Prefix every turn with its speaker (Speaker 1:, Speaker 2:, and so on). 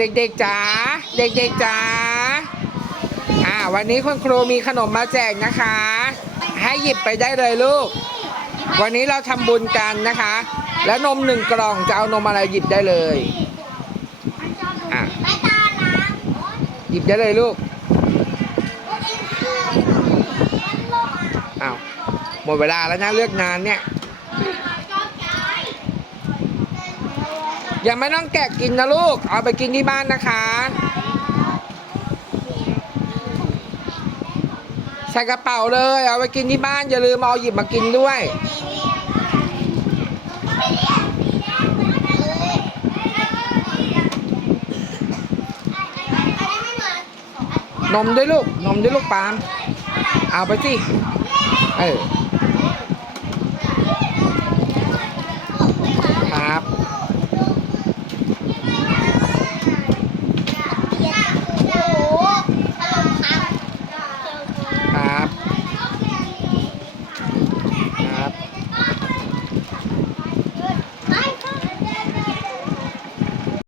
Speaker 1: เด็กๆจ๋าเด็กๆจ๋าอ่าวันนี้คุณครูมีขนมมาแจกนะคะ ให้หยิบไปได้เลยลูก วันนี้เราทำบุญกันนะคะ แล้วนมหนึ่งกล่องจะเอานมอะไรหยิบได้เลยอะ
Speaker 2: ไปตา
Speaker 1: หยิบได้เลยลูกอ้าวหมดเวลาแล้วนะเลือกงานเนี่ย ยังไม่ต้องแกะกินนะลูก เอาไปกินที่บ้านนะคะ ใส่กระเป๋าเลย เอาไปกินที่บ้านอย่าลืมเอาหยิบมากินด้วย นมด้วยลูก นมด้วยลูกปาล์มเอาไปสิ เออ